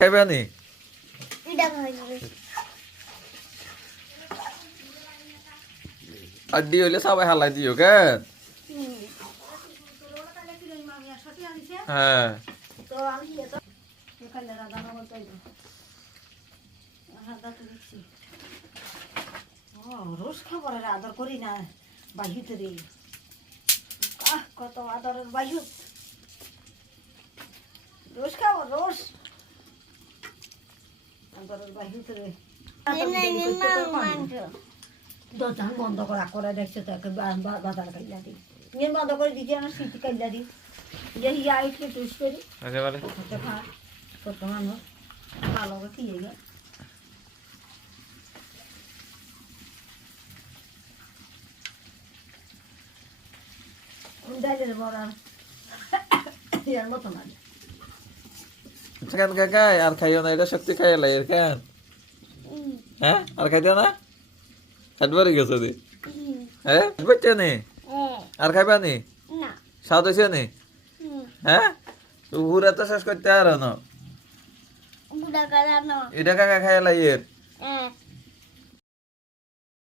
খাইবা নি আড্ডি হইলে সবাই হালাই দিও কেন হ্যাঁ রোজ খাবারের আদর করি না বাহিতে রে কত আদরের বাহিত রোজ খাবো রোজ আদরের বাহিত রে দোকান বন্ধ করে দেখছে তাকে বাজার কাইলা দিই নিয়ে বন্ধ করে দিচ্ছি আমার স্মৃতি কাইলা দিই যে ইয়া আইসলে টুস করি খা ছোট মানুষ ভালো করে খেয়ে গে ডাইলের বড়া ইয়ার মতো না কেন কাকাই আর খাইও না এটা শক্তি খাইয়া লাই কেন হ্যাঁ আর খাইতে না একবারই গেছো দি হ্যাঁ বুঝছো নি আর খাইবা নি স্বাদ হয়েছে নি হ্যাঁ পুরা তো শেষ করতে আর না এটা কাকা খাইয়া লাই